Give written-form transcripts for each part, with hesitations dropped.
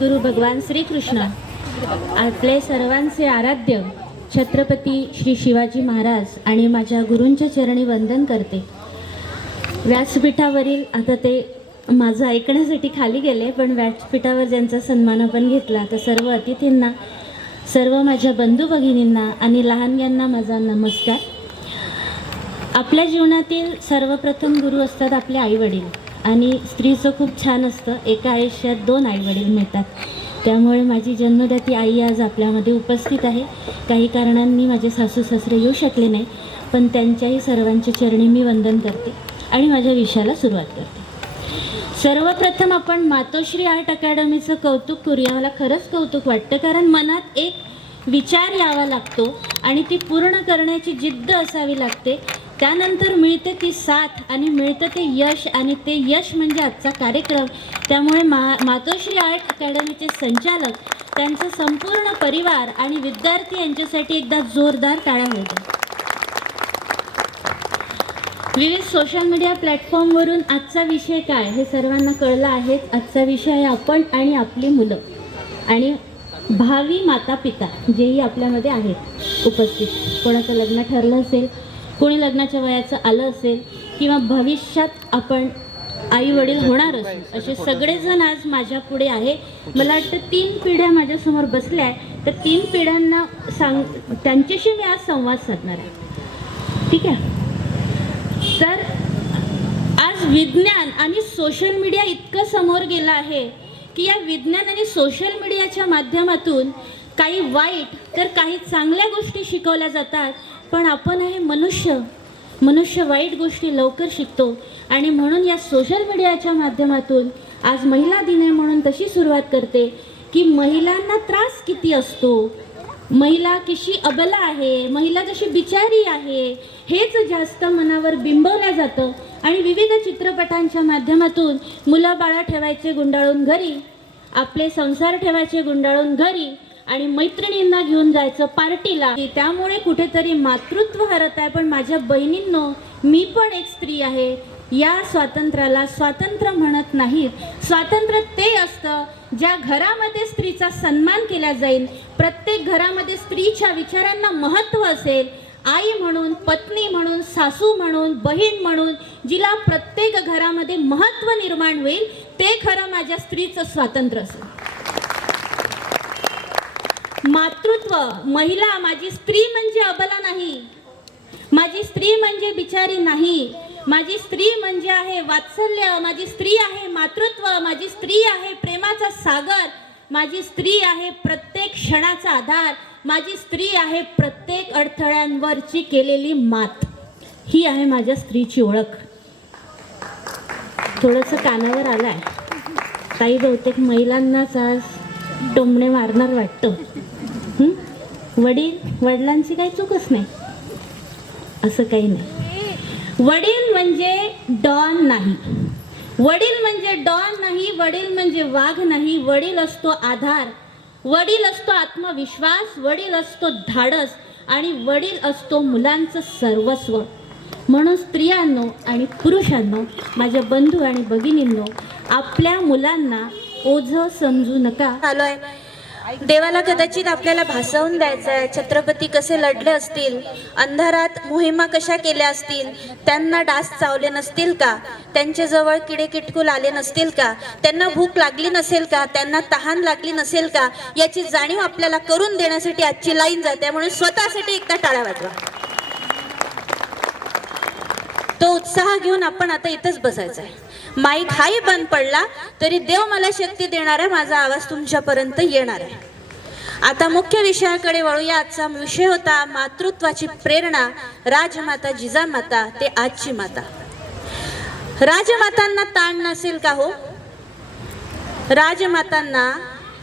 गुरु भगवान श्रीकृष्ण आपले सर्वांचे आराध्य छत्रपती श्री शिवाजी महाराज आणि माझ्या गुरूंच्या चरणी वंदन करते। व्यासपीठावरील आता ते माझं ऐकण्यासाठी खाली गेले, पण व्यासपीठावर ज्यांचा सन्मान आपण घेतला तर सर्व अतिथींना, सर्व माझ्या बंधू भगिनींना आणि लहानग्यांना माझा नमस्कार। आपल्या जीवनातील सर्वप्रथम गुरु असतात आपले आईवडील, आणि स्त्रीचं खूप छान असतं, एका आयुष्यात 2 आईवडील मिळतात। त्यामुळे माझी जन्मदाती आई आज आपल्यामध्ये उपस्थित आहे। काही कारणांनी माझे सासू सासरे येऊ शकले नाही, पण त्यांच्याही सर्वांच्या चरणी मी वंदन करते आणि माझ्या विषयाला सुरुवात करते। सर्वप्रथम आपण मातोश्री आर्ट अकॅडमीचं कौतुक करूया। मला खरंच कौतुक वाटतं, कारण मनात एक विचार यावा लागतो आणि ती पूर्ण करण्याची जिद्द असावी लागते। त्यानंतर मिळते ती साथ आणि मिळतं ते यश, आणि ते यश म्हणजे आजचा कार्यक्रम। त्यामुळे मातोश्री आर्ट अकॅडमीचे संचालक, त्यांचा संपूर्ण परिवार आणि विद्यार्थी यांच्यासाठी एकदा जोरदार टाळ्या होत्या। विविध सोशल मीडिया प्लॅटफॉर्मवरून आजचा विषय काय हे सर्वांना कळलं आहे। आजचा विषय आहे आपण आणि आपली मुलं आणि भावी माता पिता जेही आपल्यामध्ये आहेत उपस्थित। कोणाचं लग्न ठरलं असेल, कोणी लग्नाच्या वयाचं आलं असेल, किंवा भविष्यात आपण आई वडील होणार असेल, असे सगळेजण आज माझ्या पुढे आहे। मला वाटतं 3 पिढ्या माझ्यासमोर बसल्या आहे, तर 3 पिढ्यांना त्यांच्याशी मी आज संवाद साधणार आहे, ठीक आहे। तर आज विज्ञान आणि सोशल मीडिया इतकं समोर गेलं आहे की या विज्ञान आणि सोशल मीडियाच्या माध्यमातून काही वाईट तर काही चांगल्या गोष्टी शिकवल्या जातात, पण आपण आहे मनुष्य वाईट गोष्टी लवकर शिकतो। आणि म्हणून या सोशल मीडियाच्या माध्यमातून आज महिला दिन आहे म्हणून तशी सुरुवात करते की महिलांना त्रास किती असतो, महिला कशी अबला आहे, महिला कशी बिचारी आहे, हेच जास्त मनावर बिंबवलं जातं। आणि विविध चित्रपटांच्या माध्यमातून मुलं बाळा ठेवायचे गुंडाळून घरी, आपले संसार ठेवायचे गुंडाळून घरी, आणि मैत्रिणींना घेऊन जायचं पार्टीला। त्यामुळे कुठेतरी मातृत्व हरत आहे। पण माझ्या बहिणींनो, मी पण एक स्त्री आहे। या स्वातंत्र्याला स्वातंत्र्य म्हणत नाहीत, स्वातंत्र्य ते असतं ज्या घरामध्ये स्त्रीचा सन्मान केला जाईल, प्रत्येक घरामध्ये स्त्रीच्या विचारांना महत्त्व असेल, आई म्हणून, पत्नी म्हणून, सासू म्हणून, बहीण म्हणून, जिला प्रत्येक घरामध्ये महत्त्व निर्माण होईल, ते खरं माझ्या स्त्रीचं स्वातंत्र्य असेल। मातृत्व, महिला, माझी स्त्री म्हणजे अबला नाही, माझी स्त्री म्हणजे बिचारी नाही, माझी स्त्री म्हणजे आहे वात्सल्य, माझी स्त्री आहे मातृत्व, माझी स्त्री आहे प्रेमाचा सागर, माझी स्त्री आहे प्रत्येक क्षणाचा आधार, माझी स्त्री आहे प्रत्येक अडथळ्यांवरची केलेली मात। ही आहे माझ्या स्त्रीची ओळख। थोडंसं कानावर आलाय, काही बहुतेक महिलांनाच आज टोमणे मारणार वाटतं। वडिलांची काही चूकच नाही, असं काही नाही। वडील म्हणजे डॉन नाही, वडील म्हणजे डॉन नाही, वडील म्हणजे वाघ नाही, वडील असतो आधार, वडील असतो आत्मविश्वास, वडील असतो धाडस, आणि वडील असतो मुलांचं सर्वस्व। म्हणून स्त्रियांनो आणि पुरुषांनो, माझ्या बंधू आणि भगिनींनो, आपल्या मुलांना ओझं समजू नका। आलोय देवाला कदाचित आपल्याला भासवून द्यायचं आहे, छत्रपती कसे लढले असतील, अंधारात मोहिमा कशा केल्या असतील, त्यांना डास चावले नसतील का, त्यांच्याजवळ किडे किटकूल आले नसतील का, त्यांना भूक लागली नसेल का, त्यांना तहान लागली नसेल का, याची जाणीव आपल्याला करून देण्यासाठी आजची लाईन जाते। म्हणून स्वतःसाठी एकदा टाळ्या वाजवा। तो उत्साह घेऊन आपण आता इथंच बसायचं आहे। माईक हाही बंद पडला तरी देव मला शक्ती देणार आहे, माझा आवाज तुमच्यापर्यंत येणार आहे। आता मुख्य विषयाकडे वळूया। आजचा विषय होता मातृत्वाची प्रेरणा, राजमाता जिजामाता ते आजची माता। राजमातांना ताण नसेल का हो? राजमातांना,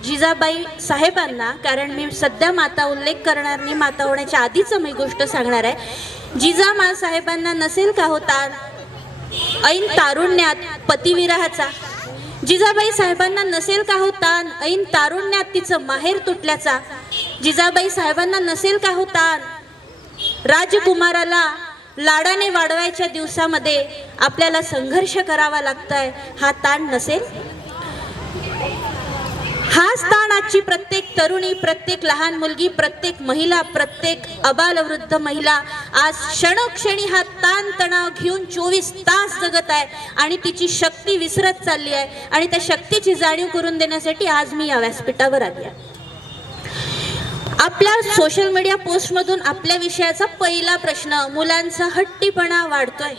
जिजाबाई साहेबांना, कारण मी सध्या माता उल्लेख करणार नाही, माता होण्याच्या आधीच मी गोष्ट सांगणार आहे। जिजामा साहेबांना नसेल का हो ताण ऐन तारुण्यात पतिविरहाचा? जिजाबाई साहेबांना नसेल का हो ताण ऐन तारुण्यात तिचं माहेर तुटल्याचा? जिजाबाई साहेबांना नसेल का हो ताण राजकुमाराला लाडाने वाढवायच्या दिवसामध्ये आपल्याला संघर्ष करावा लागतोय, हा ताण नसेल? हाच ताण आजची प्रत्येक तरुणी, प्रत्येक लहान मुलगी, प्रत्येक महिला, प्रत्येक अबालवृद्ध महिला आज क्षणोक्षणी हा ताण तणाव घेऊन 24 तास जगत आहे आणि तिची शक्ती विसरत चालली आहे. आणि त्या शक्तीची जाणीव करून देण्यासाठी आज मी या व्यासपीठावर आली आहे. आपल्या सोशल मीडिया पोस्टमधून आपल्या विषयाचा पहिला प्रश्न, मुलांचा हट्टीपणा वाढतोय.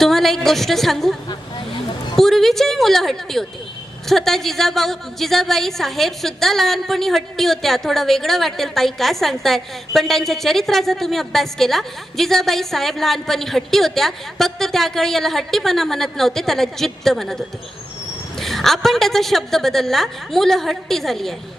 तुम्हाला एक गोष्ट सांगू, पूर्वीचेही मुलं हट्टी होती. स्वतः जिजाबाई साहेब सुद्धा लहानपणी हट्टी होत्या. थोडं वेगळं वाटेल ताई काय सांगताय, पण त्यांच्या चरित्राचा तुम्ही अभ्यास केला. जिजाबाई साहेब लहानपणी हट्टी होत्या, फक्त त्या काळी याला हट्टीपणा म्हणत नव्हते, त्याला जिद्द म्हणत होते. आपण त्याचा शब्द बदलला, मुलं हट्टी झाली आहे.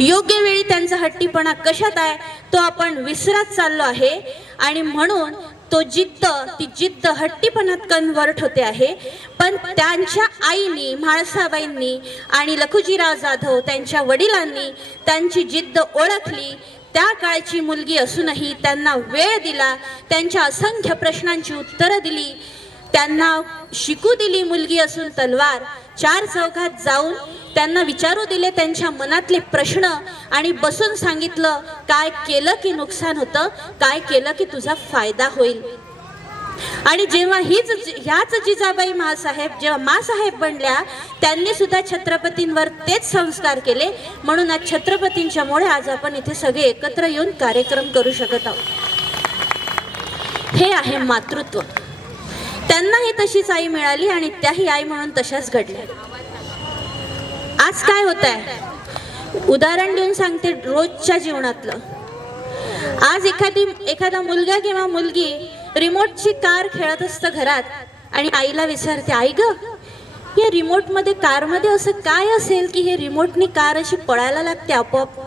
योग्य वेळी त्यांचा हट्टीपणा कशात आहे तो आपण विसरत चाललो आहे. आणि म्हणून ती जिद्द हट्टीपणात कन्व्हर्ट होते आहे. पण त्यांच्या आईनी, म्हाळसाबाईंनी आणि लखुजीराव जाधव त्यांच्या वडिलांनी त्यांची जिद्द ओळखली. त्या काळची मुलगी असूनही त्यांना वेळ दिला, त्यांच्या असंख्य प्रश्नांची उत्तरं दिली, त्यांना शिकू दिली. मुलगी असून तलवार, 4 चौघात जाऊन त्यांना विचारू दिले त्यांच्या मनातले प्रश्न आणि बसून सांगितलं काय केलं की नुकसान होतं, काय केलं की तुझा फायदा होईल. आणि जेव्हा ह्याच जिजाबाई मासाहेब जेव्हा मासाहेब बनल्या, त्यांनी सुद्धा छत्रपतींवर तेच संस्कार केले. म्हणून आज छत्रपतींच्यामुळे आज आपण इथे सगळे एकत्र येऊन कार्यक्रम करू शकत आहोत. हे आहे मातृत्व. त्यांनाही तशीच आई मिळाली आणि त्याही आई म्हणून तशाच घडल्या. आज काय होत आहे, उदाहरण देऊन सांगते रोजच्या जीवनातलं. आज एखादा मुलगा किंवा मुलगी रिमोटची कार खेळत असतं घरात आणि आईला विचारते, आई ग, या रिमोटमध्ये कारमध्ये असं काय असेल की हे रिमोटनी कार अशी पळायला लागते आपोआप.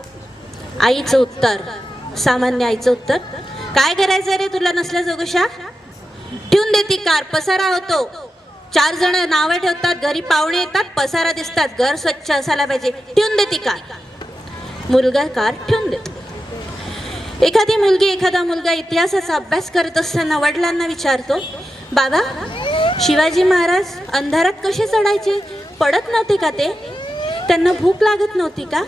आईचं उत्तर, सामान्य आईचं उत्तर, काय करायचं रे तुला नसल्या जोगशा, ठेवून देती कार, पसारा होतो. 4 जण नावं ठेवतात, घरी पाहुणे येतात, पसारा दिसतात, घर स्वच्छ असायला पाहिजे, ठेवून देती कार. मुलगा कार ठेवून देतो. एखादी मुलगी, एखादा मुलगा इतिहासाचा अभ्यास करत असताना वडिलांना विचारतो, बाबा शिवाजी महाराज अंधारात कसे चढायचे, पडत नव्हते का ते, त्यांना भूक लागत नव्हती का,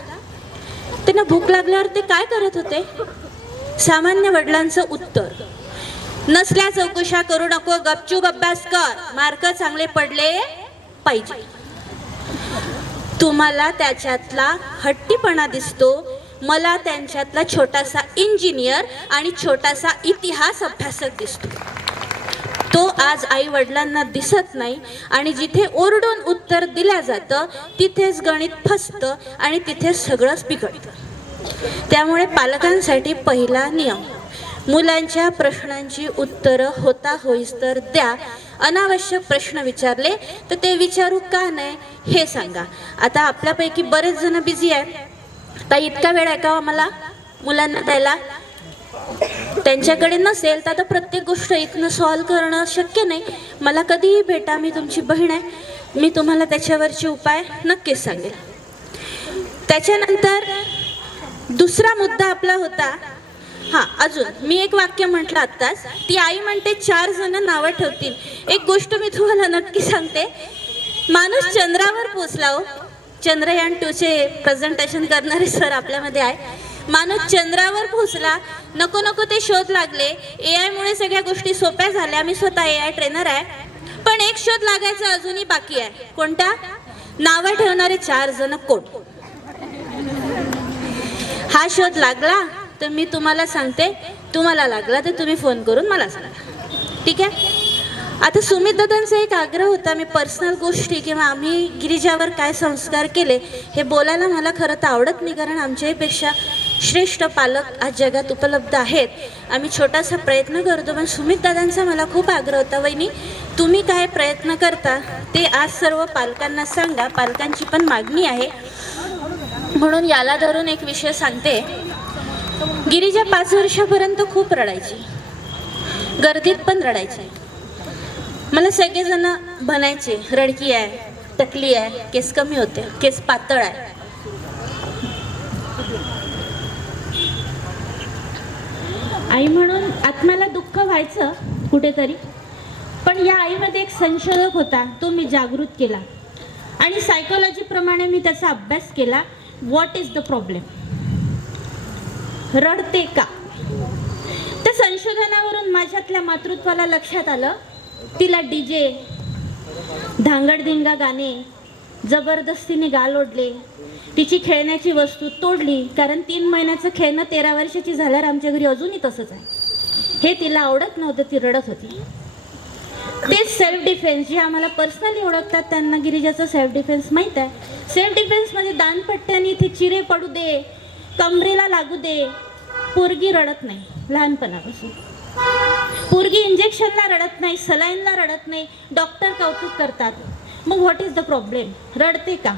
त्यांना भूक लागल्यावर ते काय करत होते. सामान्य वडिलांचं उत्तर, नसल्या चौकशा करू नको, गपचूप अभ्यास कर, मार्क चांगले पडले पाहिजे. तुम्हाला त्याच्यातला हट्टीपणा दिसतो, मला त्यांच्यातला छोटासा इंजिनियर आणि छोटासा इतिहास अभ्यासक दिसतो. तो आज आई वडिलांना दिसत नाही. आणि जिथे ओरडून उत्तर दिलं जातं तिथेच गणित फसतं आणि तिथेच सगळंच बिघडतं. त्यामुळे पालकांसाठी पहिला नियम, मुलांच्या प्रश्नांची उत्तरं होता होईस्तर द्या. अनावश्यक प्रश्न विचारले तर ते विचारू का नाही हे सांगा. आता आपल्यापैकी बरेच जण बिझी आहे, ताई इतका वेळ आहे का मला मुलांना द्यायला, त्यांच्याकडे नसेल तर आता प्रत्येक गोष्ट इथनं सॉल्व करणं शक्य नाही. मला कधीही भेटा, मी तुमची बहीण आहे, मी तुम्हाला त्याच्यावरचे उपाय नक्कीच सांगेल. त्याच्यानंतर दुसरा मुद्दा आपला होता, अजून मी एक वाक्य म्हटलं आत्ताच, ती आई म्हणते 4 जण नावं ठेवतील. एक गोष्ट मी तुम्हाला नक्की सांगते, माणूस चंद्रावर पोचला हो. चंद्रयान 2चे प्रेझेंटेशन करणारे सर आपल्यामध्ये आहे. माणूस चंद्रावर पोचला, नको नको ते शोध लागले. AI मुळे सगळ्या गोष्टी सोप्या झाल्या. मी स्वतः AI ट्रेनर आहे. पण एक शोध लागायचा अजूनही बाकी आहे. कोणता? नावं ठेवणारे 4 जण कोण. हा शोध लागला तर मी तुम्हाला सांगते, तुम्हाला लागला तर तुम्ही फोन करून मला सांगा, ठीक आहे. आता सुमित दादांचा एक आग्रह होता, मी पर्सनल गोष्टी किंवा आम्ही गिरिजावर काय संस्कार केले हे बोलायला मला खरं तर आवडत नाही, कारण आमच्यापेक्षा श्रेष्ठ पालक आज जगात उपलब्ध आहेत. आम्ही छोटासा प्रयत्न करतो. पण सुमित दादांचा मला खूप आग्रह होता, वहिनी तुम्ही काय प्रयत्न करता ते आज सर्व पालकांना सांगा, पालकांची पण मागणी आहे. म्हणून याला धरून एक विषय सांगते. गिरिजा 5 वर्षापर्यंत खूप रडायची, गर्दीत पण रडायची. मला सगळेजण म्हणायचे रडकी आहे, टकली आहे, केस कमी होते, केस पातळ आहे. आई म्हणून आत्म्याला दुःख व्हायचं कुठेतरी, पण या आईमध्ये एक संशोधक होता, तो मी जागृत केला. आणि सायकोलॉजीप्रमाणे मी त्याचा अभ्यास केला. What is the problem? रडते का? त्या संशोधनावरून माझ्यातल्या मातृत्वाला लक्षात आलं, तिला डीजे, धांगडधिंगा गाणे, जबरदस्तीने गाल ओढले, तिची खेळण्याची वस्तू तोडली. कारण 3 महिन्याचं खेळणं 13 वर्षाची झाल्यावर आमच्या घरी अजूनही तसंच आहे. हे तिला आवडत नव्हतं, ती रडत होती. ते सेल्फ डिफेन्स, जे आम्हाला पर्सनली ओळखतात त्यांना गिरिजाचं सेल्फ डिफेन्स माहीत आहे. सेल्फ डिफेन्समध्ये दानपट्ट्याने इथे चिरे पडू दे, कमरेला लागू दे. पोरगी रडत नाही लहानपणापासून. पोरगी इंजेक्शनला रडत नाही, सलाईनला रडत नाही. डॉक्टर कौतुक करतात. मग व्हॉट इज द प्रॉब्लेम? रडते का?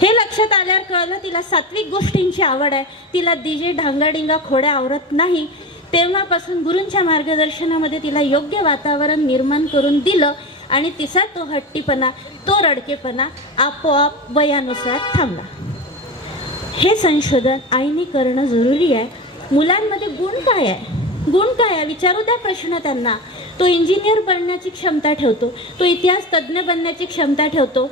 हे लक्षात आल्यावर कळलं तिला सात्विक गोष्टींची आवड आहे. तिला डीजे, ढांगाडिंगा, खोड्या आवडत नाही. तेव्हापासून गुरूंच्या मार्गदर्शनामध्ये तिला योग्य वातावरण निर्माण करून दिलं आणि तिचा तो हट्टीपणा, तो रडकेपणा आपोआप वयानुसार थांबला. हे संशोधन आईने करणं जरुरी आहे. मुलांमध्ये गुण काय आहे? गुण काय आहे विचारू द्या प्रश्न त्यांना. तो इंजिनियर बनण्याची क्षमता ठेवतो, तो इतिहास तज्ज्ञ बनण्याची क्षमता ठेवतो,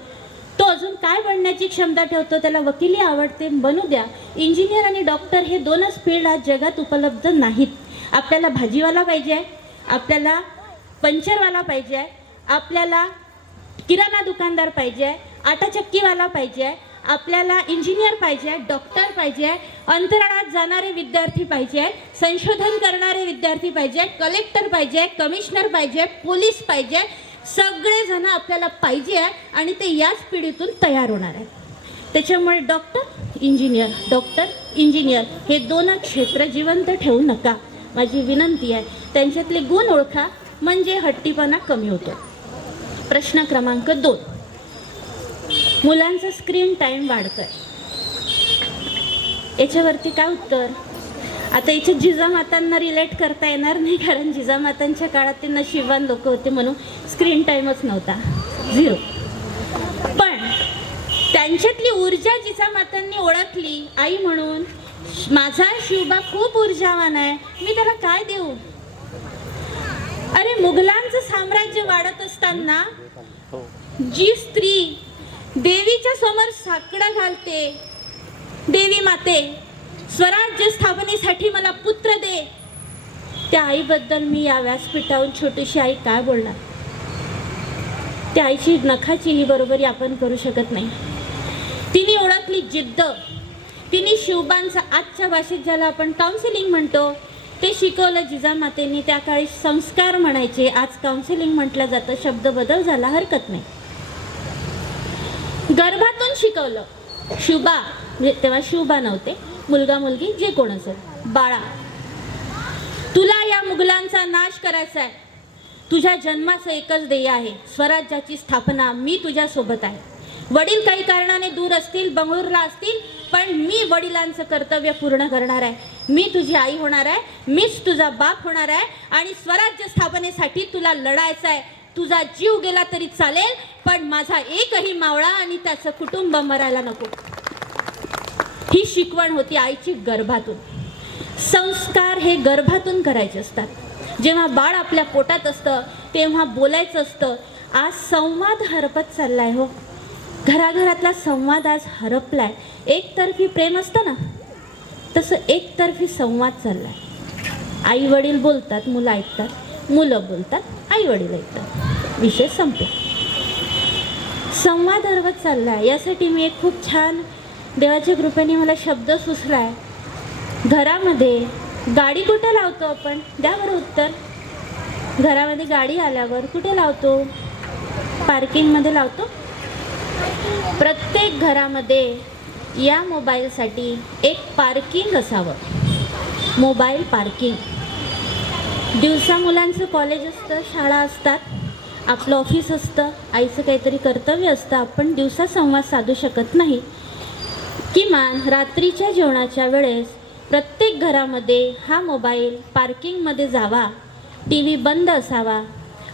तो अजून काय बनण्याची क्षमता ठेवतो. त्याला वकिली आवडते, बनू द्या. इंजिनियर आणि डॉक्टर हे 2च फील्ड आज जगात उपलब्ध नाहीत. आपल्याला भाजीवाला पाहिजे आहे, आपल्याला पंचरवाला पाहिजे आहे, आपल्याला किराणा दुकानदार पाहिजे आहे, आटा चक्कीवाला पाहिजे आहे, आपल्याला इंजिनियर पाहिजे आहे, डॉक्टर पाहिजे आहे, अंतराळात जाणारे विद्यार्थी पाहिजे आहेत, संशोधन करणारे विद्यार्थी पाहिजे आहेत, कलेक्टर पाहिजे आहे, कमिशनर पाहिजे, पोलीस पाहिजे. सगळेजण आपल्याला पाहिजे आहे आणि ते याच पिढीतून तयार होणार आहेत. त्याच्यामुळे डॉक्टर इंजिनियर हे 2 क्षेत्र जिवंत ठेवू नका. माझी विनंती आहे, त्यांच्यातले गुण ओळखा, म्हणजे हट्टीपणा कमी होतो. प्रश्न क्रमांक 2, मुलांचा स्क्रीन टाईम वाढतोय. याच्यावरती काय उत्तर? आता इथे जिजामातांना रिलेट करता येणार नाही, कारण जिजामातांच्या काळात ते नशीबवान लोक होते म्हणून स्क्रीन टाईमच नव्हता, 0. पण त्यांच्यातली ऊर्जा जिजामातांनी ओळखली आई म्हणून. माझा शिवबा खूप ऊर्जावान आहे, मी त्याला काय देऊ? अरे मुघलांचं साम्राज्य वाढत असताना जी स्त्री देवीच्या समोर साकडं घालते, देवी माते स्वराज्य स्थापनेसाठी मला पुत्र दे, त्या आईबद्दल मी या व्यासपीठावरून छोटीशी आई काय बोलणार? त्या आईची नखाचीही बरोबरी आपण करू शकत नाही. तिने ओळखली जिद्द. तिने शिवबांचा आजच्या भाषेत ज्याला आपण काउन्सिलिंग म्हणतो ते शिकवलं जिजामातेने. त्या काळी संस्कार म्हणायचे, आज काउन्सिलिंग म्हटलं जातं. शब्द बदल झाला, हरकत नाही. गर्भातून शिकवलं. शिवबा म्हणजे तेव्हा शिवबा नव्हते, मुलगा मुलगी जे कोण असेल, बाळा तुला या मुघलांचा नाश करायचा आहे. तुझ्या जन्माचं एकच ध्येय आहे, स्वराज्याची स्थापना. मी तुझ्यासोबत आहे. वडील काही कारणाने दूर असतील, बंगळुरूला असतील, पण मी वडिलांचं कर्तव्य पूर्ण करणार आहे. मी तुझी आई होणार आहे, मीच तुझा बाप होणार आहे आणि स्वराज्य स्थापनेसाठी तुला लढायचं आहे. तुझा जीव गेला तरी चालेल, पण माझा एकही मावळा आणि त्याचं कुटुंब मरायला नको. ही शिकवण होती आईची गर्भातून. संस्कार हे गर्भातून करायचे असतात. जेव्हा बाळ आपल्या पोटात असतं तेव्हा बोलायचं असतं. आज संवाद हरपत चाललाय हो. घराघरातला संवाद आज हरपलाय. एकतर्फी प्रेम असतं ना, तसं एकतर्फी संवाद चाललाय. आई वडील बोलतात, मुलं ऐकतात, मुलं बोलतात, आई वडील ऐकतात, विषय संपला. संवाद हरवत चाललाय. यासाठी मी एक खूप छान देवाच्या कृपेने मला शब्द सुचलाय. घरामध्ये गाडी कुठे लावतो आपण? द्या बरं उत्तर. घरामध्ये गाडी आल्यावर कुठे लावतो? पार्किंगमध्ये लावतो. प्रत्येक घरामध्ये या मोबाईलसाठी एक पार्किंग असावं. Mobile parking. दिवसा मुलांचं कॉलेज असतं, शाळा असतात, आपलं ऑफिस असतं, आईचं काहीतरी कर्तव्य असतं. आपण दिवसा संवाद साधू शकत नाही. किमान रात्रीच्या जेवणाच्या वेळेस प्रत्येक घरामध्ये हा मोबाईल पार्किंगमध्ये जावा, टी व्ही बंद असावा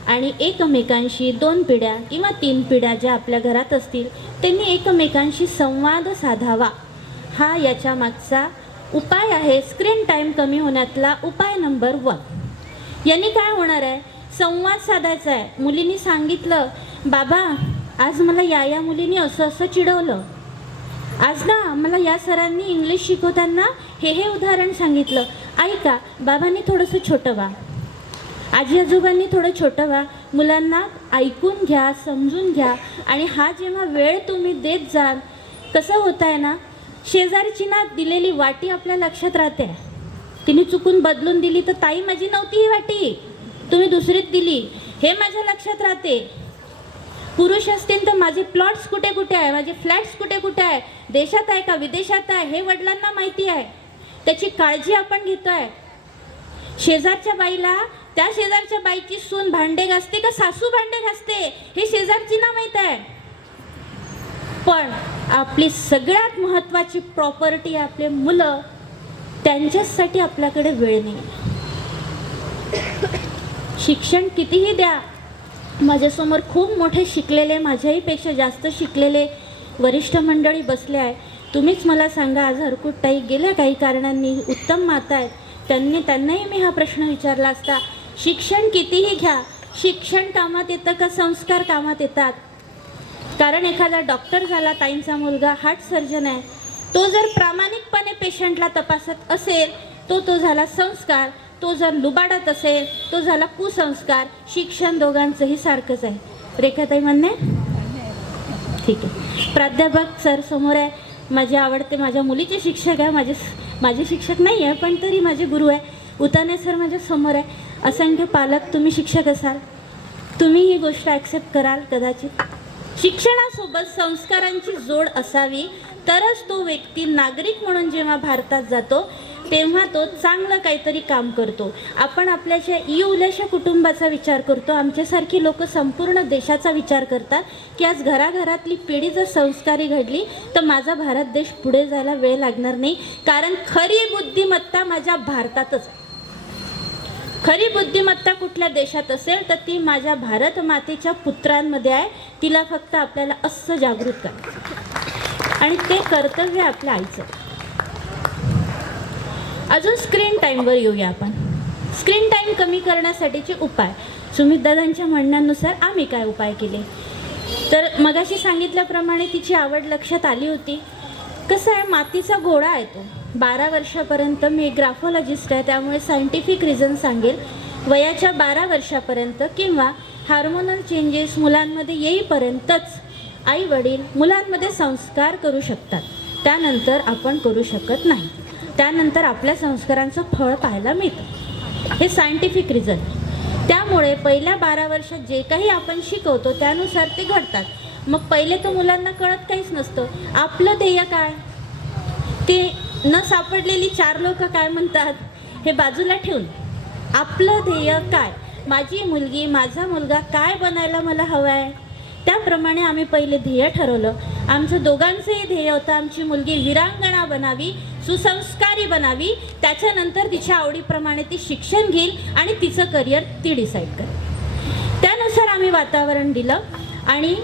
आणि एकमेकांशी 2 पिढ्या किंवा 3 पिढ्या ज्या आपल्या घरात असतील त्यांनी एकमेकांशी संवाद साधावा. हा याच्या मागचा उपाय आहे. स्क्रीन टाईम कमी होण्यातला उपाय नंबर 1. यांनी काय होणार आहे? संवाद साधायचा आहे. मुलींनी सांगितलं, बाबा आज मला या मुलीने असं असं चिडवलं, आज ना मला या सरांनी इंग्लिश शिकवताना हे उदाहरण सांगितलं, ऐका बाबांनी थोडंसं छोटं व्हा, आजी आजोबांनी थोडं छोटं व्हा, मुलांना ऐकून घ्या, समजून घ्या. आणि हा जेव्हा वेळ तुम्ही देत जाल, कसं होत आहे ना, शेजारची ना दिलेली वाटी आपल्या लक्षात राहते. तिने चुकून बदलून दिली तर ताई माझी नव्हती ही वाटी, तुम्ही दुसरीच दिली, हे माझ्या लक्षात राहते. पुरुष असतील तर माझे प्लॉट्स कुठे कुठे आहे, माझे फ्लॅट्स कुठे कुठे आहे, देशात आहे का विदेशात आहे, हे वडिलांना माहिती आहे. त्याची काळजी आपण घेतोय. शेजारच्या बाईला त्या शेजारच्या बाईची सून भांडे घासते का सासू भांडे घासते हे शेजारची ना माहीत आहे. पण आपली सगळ्यात महत्त्वाची प्रॉपर्टी आपले मुलं, त्यांच्यासाठी आपल्याकडे वेळ नाही. शिक्षण कितीही द्या, माझ्यासमोर खूप मोठे शिकलेले, माझ्याहीपेक्षा जास्त शिकलेले वरिष्ठ मंडळी बसले आहे. तुम्हीच मला सांगा, आज हरकुटताई गेल्या काही कारणांनी उत्तम माता आहेत, त्यांनाही मी हा प्रश्न विचारला असता, शिक्षण कितीही घ्या, शिक्षण कामात येतं का संस्कार कामात येतात? कारण एखादा डॉक्टर झाला, ताईंचा मुलगा हार्ट सर्जन आहे, तो जर प्रामाणिकपणे पेशंटला तपासत असेल तो झाला संस्कार, तो जर लुबाडत असेल तो झाला कुसंस्कार. शिक्षण दोघांचंही सारखंच आहे. रेखाताई म्हणणे ठीक आहे. प्राध्यापक सर समोर आहे, माझे आवडते माझ्या मुलीचे शिक्षक आहे, माझे शिक्षक नाही आहे पण तरी माझे गुरु आहे. उताने सर माझ्या समोर आहे. असंख्य पालक, तुम्ही शिक्षक असाल, तुम्ही ही गोष्ट ॲक्सेप्ट कराल कदाचित. शिक्षणासोबत संस्कारांची जोड असावी, तरच तो व्यक्ती नागरिक म्हणून जेव्हा भारतात जातो तेव्हा तो चांगलं काहीतरी काम करतो. आपण आपल्याच्या इवल्याशा कुटुंबाचा विचार करतो, आमच्यासारखी लोक संपूर्ण देशाचा विचार करतात की आज घराघरातली पिढी जर संस्कारी घडली तर माझा भारत देश पुढे जायला वेळ लागणार नाही. कारण खरी बुद्धिमत्ता माझ्या भारतातच आहे. खरी बुद्धिमत्ता कुठल्या देशात असेल तर ती माझ्या भारत मातेच्या पुत्रांमध्ये आहे. तिला फक्त आपल्याला असं जागृत करायचं आणि ते कर्तव्य आपल्या आईचं. अजून स्क्रीन टाईमवर येऊया आपण. स्क्रीन टाईम कमी करण्यासाठीचे उपाय. सुमित दादांच्या म्हणण्यानुसार आम्ही काय उपाय केले, तर मगाशी सांगितल्याप्रमाणे तिची आवड लक्षात आली होती. कसं आहे, मातीचा घोडा आहे तो. 12 वर्षापर्यंत, मी ग्राफोलॉजिस्ट आहे त्यामुळे सायंटिफिक रिझन सांगेल, वयाच्या 12 वर्षापर्यंत किंवा हार्मोनल चेंजेस मुलांमध्ये येईपर्यंतच आई वडील मुलांमध्ये संस्कार करू शकतात. त्यानंतर आपण करू शकत नाही. त्यानंतर आपल्या संस्कारांचं फळ पाहायला मिळतं. हे सायंटिफिक रिझन. त्यामुळे पहिल्या 12 वर्षात जे काही आपण शिकवतो त्यानुसार ते घडतात. मग पहिले तर मुलांना कळत काहीच नसतं. आपलं ध्येय काय, ते न सापडलेली 4 लोक काय म्हणतात हे बाजूला ठेवून आपलं ध्येय काय, माझी मुलगी माझा मुलगा काय बनायला मला हवं आहे, त्याप्रमाणे आम्ही पहिले ध्येय ठरवलं. आमचं दोघांचंही ध्येय होतं, आमची मुलगी वीरांगणा बनावी, सुसंस्कारी बनावी. त्याच्यानंतर तिच्या आवडीप्रमाणे ती शिक्षण घेईल आणि तिचं करिअर ती डिसाईड करेल. त्यानुसार आम्ही वातावरण दिलं आणि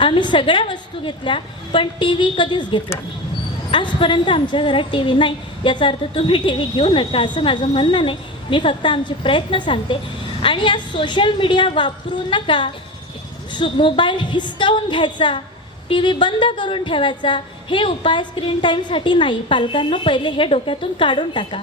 आम्ही सगळ्या वस्तू घेतल्या, पण टी व्ही कधीच घेतला नाही. आजपर्यंत आमच्या घरात टी व्ही नाही. याचा अर्थ तुम्ही टी व्ही घेऊ नका असं माझं म्हणणं नाही. मी फक्त आमचे प्रयत्न सांगते. आणि आज सोशल मीडिया वापरू नका, मोबाईल हिसकावून घ्यायचा, टी व्ही बंद करून ठेवायचा, हे उपाय स्क्रीन टाईमसाठी नाही. पालकांना पहिले हे डोक्यातून काढून टाका.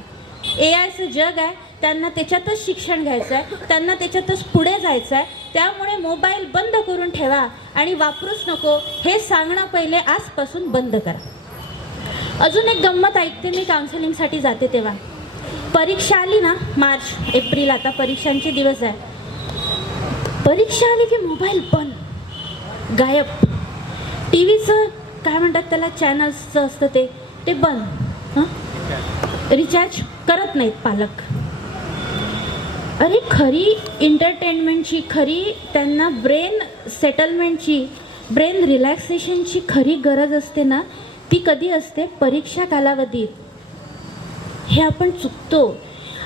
AIचं जग आहे, त्यांना त्याच्यातच शिक्षण घ्यायचं आहे, त्यांना त्याच्यातच पुढे जायचं आहे. त्यामुळे मोबाईल बंद करून ठेवा आणि वापरूच नको हे सांगणं पहिले आजपासून बंद करा. अजून एक गंमत ऐकते मी काउन्सिलिंगसाठी जाते तेव्हा. परीक्षा आली ना, मार्च एप्रिल, आता परीक्षांचे दिवस आहे. परीक्षा आली की मोबाईल बंद, गायब. टी व्हीचं काय म्हणतात त्याला, चॅनल्सचं असतं ते बंद. रिचार्ज करत नाहीत पालक. अरे खरी एंटरटेनमेंटची, खरी त्यांना ब्रेन सेटलमेंटची, ब्रेन रिलॅक्सेशनची खरी गरज असते ना, ती कधी असते, परीक्षा कालावधीत. हे आपण चुकतो.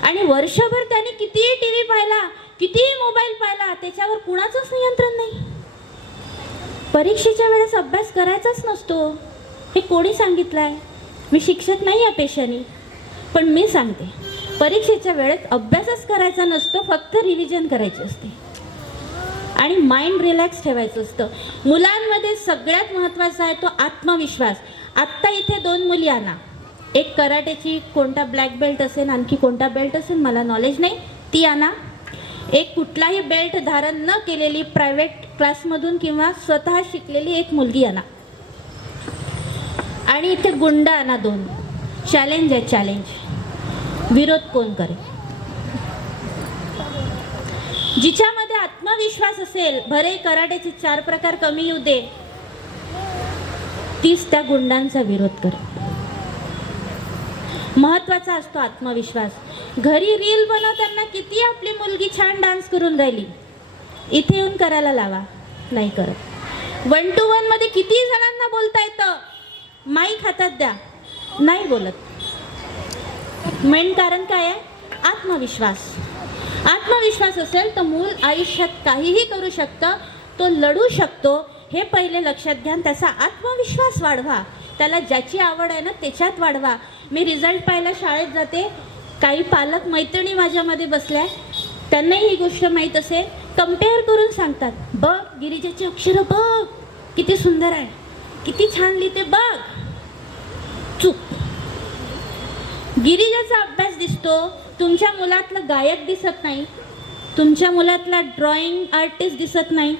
आणि वर्षभर त्यांनी कितीही टी व्ही पाहिला, कितीही मोबाईल पाहिला, त्याच्यावर कुणाचंच नियंत्रण नाही. परीक्षेच्या वेळेस अभ्यास करायचाच नसतो. हे कोणी सांगितलं आहे? मी शिक्षक नाही या पेशाने, पण मी सांगते, परीक्षेच्या वेळेस अभ्यासच करायचा नसतो, फक्त रिव्हिजन करायची असते. आणि माइंड रिलॅक्स ठेवायचं असतं. मुलांमध्ये सगळ्यात महत्त्वाचा आहे तो आत्मविश्वास. आत्ता इथे 2 मुली आणा, एक कराटेची कोणता ब्लॅक बेल्ट असेल, आणखी कोणता बेल्ट असेल मला नॉलेज नाही, ती आणा. एक कुठलाही बेल्ट धारण न केलेली प्रायव्हेट क्लासमधून किंवा स्वतः शिकलेली एक मुलगी आणा. आणि इथे गुंड आणा 2. चॅलेंज आहे, चॅलेंज. विरोध कोण करेल? जिच्यामध्ये आत्मविश्वास असेल, भरे कराटेचे 4 प्रकार कमी येऊ दे, तीच त्या गुंडांचा विरोध करेल. महत्वाचा असतो आत्मविश्वास. घरी रील बनवताना किती आपली मुलगी छान डान्स करून राहिली, इथे येऊन करायला लावा, नाही करत. 1 to 1 मध्ये किती जणांना बोलता येतं, माईक हातात द्या, नाही बोलत. मेन कारण काय आहे? आत्मविश्वास. आत्मविश्वास असेल तर मूल आयुष्यात काहीही करू शकतं, तो लढू शकतो. हे पहिले लक्षात घ्या. त्याचा आत्मविश्वास वाढवा, त्याला ज्याची आवड आहे ना त्याच्यात वाढवा. मी रिझल्ट पाहायला शाळेत जाते, काही पालक मैत्रिणी माझ्यामध्ये बसल्या, त्यांनाही ही गोष्ट माहीत असेल, कम्पेअर करून सांगतात, बघ गिरिजाची अक्षरं बघ किती सुंदर आहे, किती छान लिहिते बघ. चूक. गिरिजाचा अभ्यास दिसतो, तुमच्या मुलातलं गायक दिसत नाही, तुमच्या मुलातला ड्रॉइंग आर्टिस्ट दिसत नाही,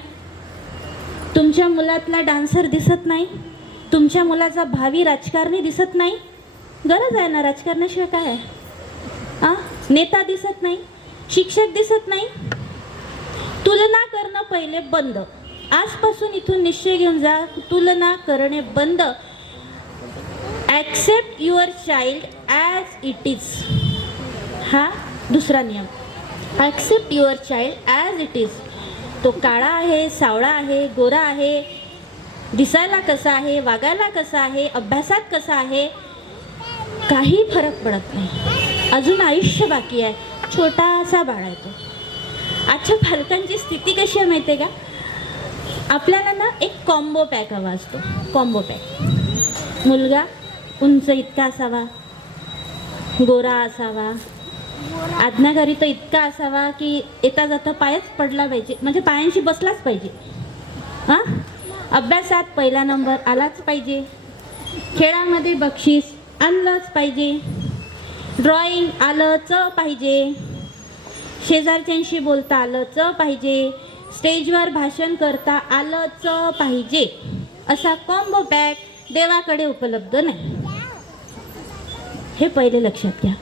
तुमच्या मुलातला डान्सर दिसत नाही, तुमच्या मुलाचा भावी राजकारणी दिसत नाही. गरज आहे ना राजकारणाशिवाय काय आहे? नेता दिसत नाही, शिक्षक दिसत नाही. तुलना करणं पहिले बंद. आजपासून इथून निश्चय घेऊन जा, तुलना करणे बंद. Accept your child as it is. हा दुसरा नियम. Accept your child as it is. तो काळा आहे, सावळा आहे, गोरा आहे, दिसायला कसा आहे, वागायला कसा आहे, अभ्यासात कसा आहे, काही फरक पडत नाही. अजून आयुष्य बाकी आहे, छोटासा बाळ आहे तो. आजच्या पालकांची स्थिती कशी आहे माहिती आहे का? आपल्याला ना एक कॉम्बो पॅक हवा असतो. Combo pack. मुलगा उंच इतका असावा, गोरा असावा, आज्ञाकारी तर इतका असावा की येता जाता पायच पडला पाहिजे, म्हणजे पायांशी बसलाच पाहिजे. हां, अभ्यासात पहिला नंबर आलाच पाहिजे, खेळामध्ये बक्षीस आणलंच पाहिजे, ड्रॉइंग आलंच पाहिजे, शेजारच्यांशी बोलता आलंच पाहिजे, स्टेजवर भाषण करता आलंच पाहिजे. असा कॉम्बो पॅक देवाकडे उपलब्ध नाही. हे पहिले लक्षात घ्या.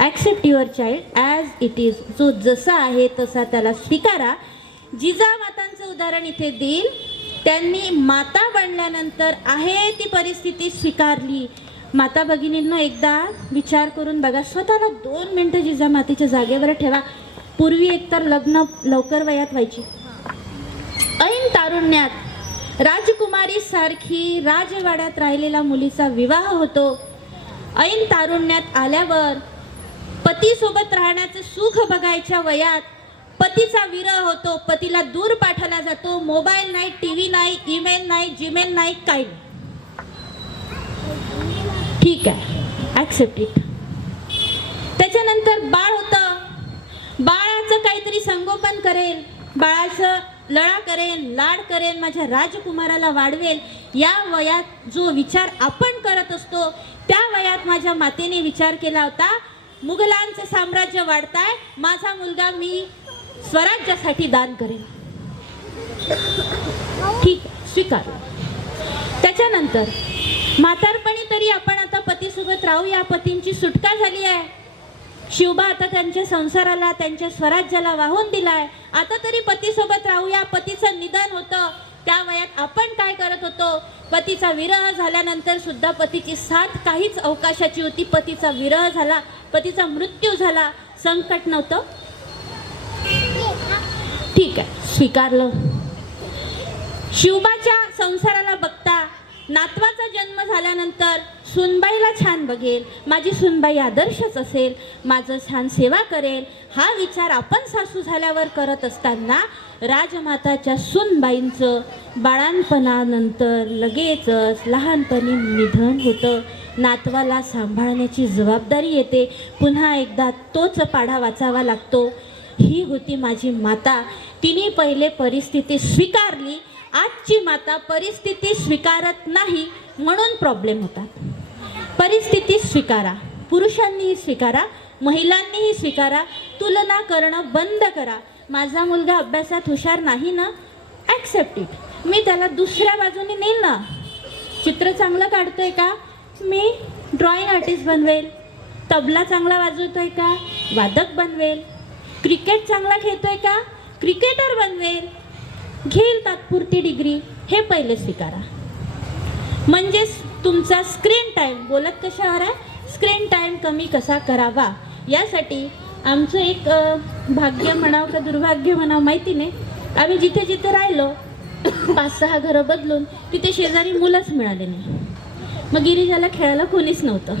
Accept your child as it is. जो जसा आहे तसा त्याला स्वीकारा. जिजामातांचं उदाहरण इथे देईल. त्यांनी माता बनल्यानंतर आहे ती परिस्थिती स्वीकारली. माता भगिनींनो एकदा विचार करून बघा, स्वतःला 2 मिनटं जिजामातेच्या जागेवर ठेवा. पूर्वी एकतर लग्न लवकर वयात व्हायची, ऐन तारुण्यात राजकुमारी सारखी राजवाड्यात राहिलेल्या मुलीचा विवाह होतो. ऐन तारुण्यात आल्यावर पतीसोबत राहण्याचं सुख बघायच्या वयात पतीचा विरह होतो, पतीला दूर पाठवला जातो. मोबाईल नाही, टीव्ही नाही, ईमेल नाही, जीमेल नाही, काही नाही. ठीक आहे, ॲक्सेप्ट इट. त्याच्यानंतर बाळ होतं, बाळाचं काहीतरी संगोपन करेल, बाळाचं लळा करेन, लाड करेन, माझ्या राजकुमाराला वाढवेल. या वयात जो विचार आपण करत असतो त्या वयात माझ्या मातेने विचार केला होता, मुघलांचं साम्राज्य वाढताय, माझा मुलगा मी स्वराज्यासाठी दान करेन. ठीक, स्वीकार. त्याच्यानंतर म्हातारपणी तरी आपण आता पतीसोबत राहूया, पतींची सुटका झाली आहे. शिवबा आता त्यांच्या संसाराला, त्यांच्या स्वराज्याला वाहून दिलाय. आता तरी पतीसोबत राहूया. पतीचं निधन होतं, त्या वयात आपण काय करत होतो? पतीचा विरह झाल्यानंतर सुद्धा पतीची साथ काहीच अवकाशाची होती. पतीचा विरह झाला, पतीचा मृत्यू झाला, संकट नव्हतं. ठीक आहे, स्वीकारलं. शिवबाच्या संसाराला बघता नातवाचा जन्म झाल्यानंतर सुनबाईला छान बघेल, माझी सुनबाई आदर्शच असेल, माझं छान सेवा करेल, हा विचार आपण सासू झाल्यावर करत असताना राजमाताच्या सुनबाईंचं बाळांपणानंतर लगेचच लहानपणी निधन होतं. नातवाला सांभाळण्याची जबाबदारी येते. पुन्हा एकदा तोच पाढा वाचावा लागतो. ही होती माझी माता. तिने पहिले परिस्थिती स्वीकारली. आजची माता परिस्थिती स्वीकारत नाही म्हणून प्रॉब्लेम होतात. परिस्थिती स्वीकारा, पुरुषांनीही स्वीकारा, महिलांनीही स्वीकारा. तुलना करणं बंद करा. माझा मुलगा अभ्यासात हुशार नाही ना, ॲक्सेप्ट इट. मी त्याला दुसऱ्या बाजूने नेईल ना. चित्र चांगलं काढतोय का, मी ड्रॉइंग आर्टिस्ट बनवेल. तबला चांगला वाजवतोय का, वादक बनवेल. क्रिकेट चांगला खेळतोय का, क्रिकेटर बनवेल. घेईल तात्पुरती डिग्री. हे पहिले स्वीकारा. म्हणजेच तुमचा स्क्रीन टाईम, बोलत कशावर आहे, स्क्रीन टाईम कमी कसा करावा यासाठी आमचं एक भाग्य म्हणावं का दुर्भाग्य म्हणावं माहिती नाही, आम्ही जिथे जिथे राहिलो 5-6 घरं बदलून तिथे शेजारी मुलंच मिळाले नाही. मग गिरिजाला खेळायला कोणीच नव्हतं.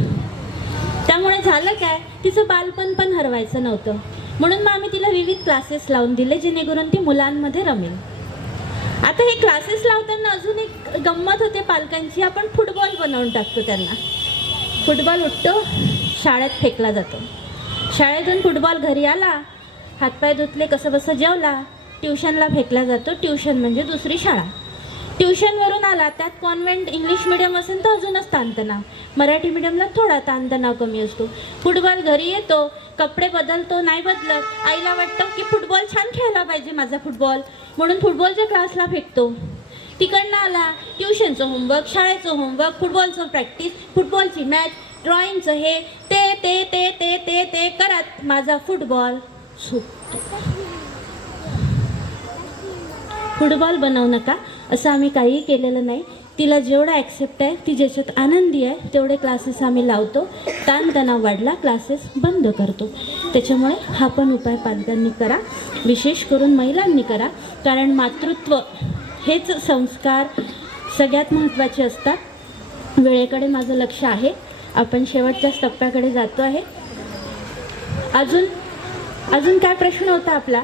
त्यामुळे झालं काय, तिचं बालपण पण हरवायचं नव्हतं. म्हणून मग आम्ही तिला विविध क्लासेस लावून दिले जेणेकरून ती मुलांमध्ये रमेल. आता हे क्लासेस लावताना अजून एक गंमत होते पालकांची. आपण फुटबॉल बनवून टाकतो त्यांना. फुटबॉल उठतो, शाळेत फेकला जातो. शाळेतून फुटबॉल घरी आला, हातपाय धुतले, कसं बसं जेवला, ट्युशनला फेकला जातो. ट्युशन म्हणजे दुसरी शाळा. ट्युशनवरून आला, त्यात कॉन्व्हेंट इंग्लिश मिडियम असेल तर अजूनच ताणतणाव. मराठी मिडियमला थोडा ताणतणाव कमी असतो. फुटबॉल घरी येतो, कपडे बदलतो, नाही बदलत. आईला वाटतं की फुटबॉल छान खेळला पाहिजे माझा फुटबॉल, म्हणून फुटबॉलच्या क्लासला फेकतो. तिकडनं आला, ट्युशनचं होमवर्क, शाळेचं होमवर्क, फुटबॉलचं प्रॅक्टिस, फुटबॉलची मॅच, ड्रॉइंगचं हे ते ते ते ते ते ते करत माझा फुटबॉल सुटतो. फुटबॉल बनवू नका असं आम्ही काहीही केलेलं नाही. तिला जेवढं ॲक्सेप्ट आहे, ती ज्याच्यात आनंदी आहे तेवढे क्लासेस आम्ही लावतो. ताणतणाव वाढला, क्लासेस बंद करतो. त्याच्यामुळे हा पण उपाय पालकांनी करा, विशेष करून महिलांनी करा. कारण मातृत्व हेच संस्कार सगळ्यात महत्त्वाचे असतात. वेळेकडे माझं लक्ष आहे. आपण शेवटच्याच टप्प्याकडे जातो आहे. अजून काय प्रश्न होता आपला,